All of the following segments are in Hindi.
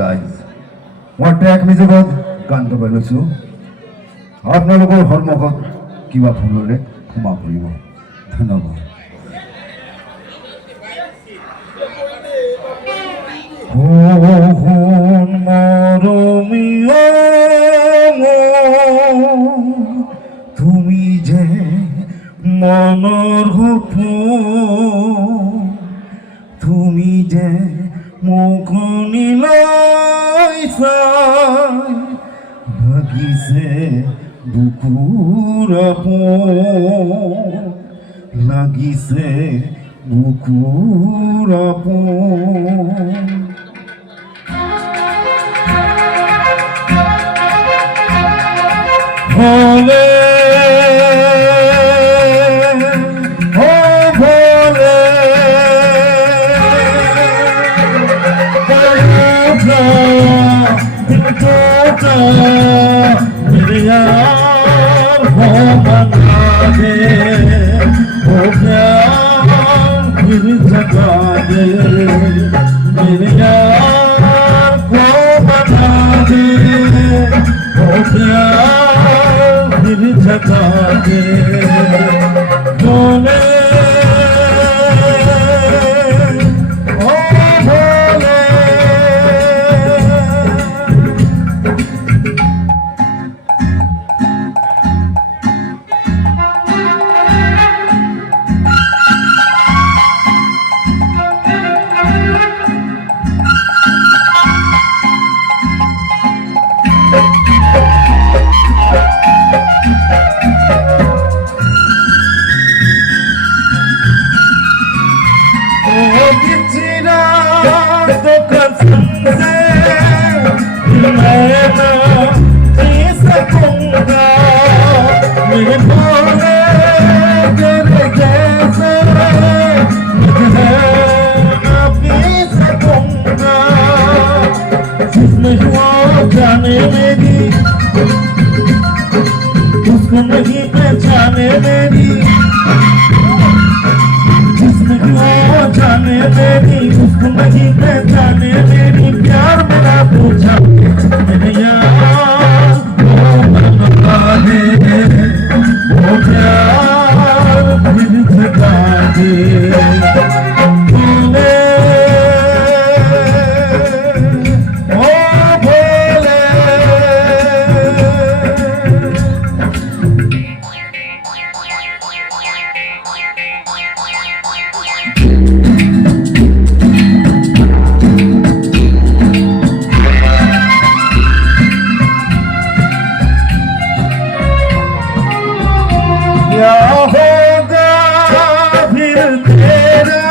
ৰাইজ, মই ট্ৰেক মিউজিকত গান গাব লৈছোঁ। আপোনালোকৰ সন্মুখত কিবা ভুলৰে ক্ষমা কৰিব। ধন্যবাদ। সোণ মৰমীয়া তুমি যে মনৰ সপোন, তুমি যে মুখনিলৈ চাই লাগিছে বুকুৰ আপোন, লাগিছে বুকুৰ আপোন। ভোলে ও ভোলে मेरे यार हो मना दे, हो प्यार फिर जगा दे, मेरे यार को मना दे, हो प्यार फिर जगा दे। बोले जाने मेरी उसको नहीं पहचाने मेरी, जिसने क्यों जाने मेरी उसको नहीं पहचाने मेरी। प्यार मेरा पूछा मेरे यार वो मना दे, वो प्यार फिर जगा दे। क्या होगा फिर तेरा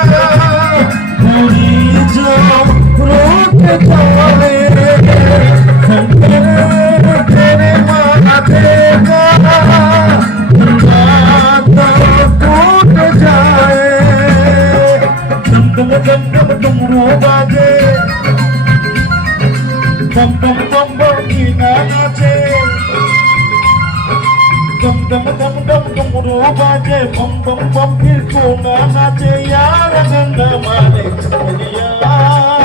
पूरी जो रूठ जाए, तेरे माथे का तो टूट जाए। दम दम दम दम डुमरू बाजे, बम बम बम बम कीना नाचे, दम दम दम दम डुमरू बाजे, बम बम बम फिर को ना नाचे। यार गंगा मारे यार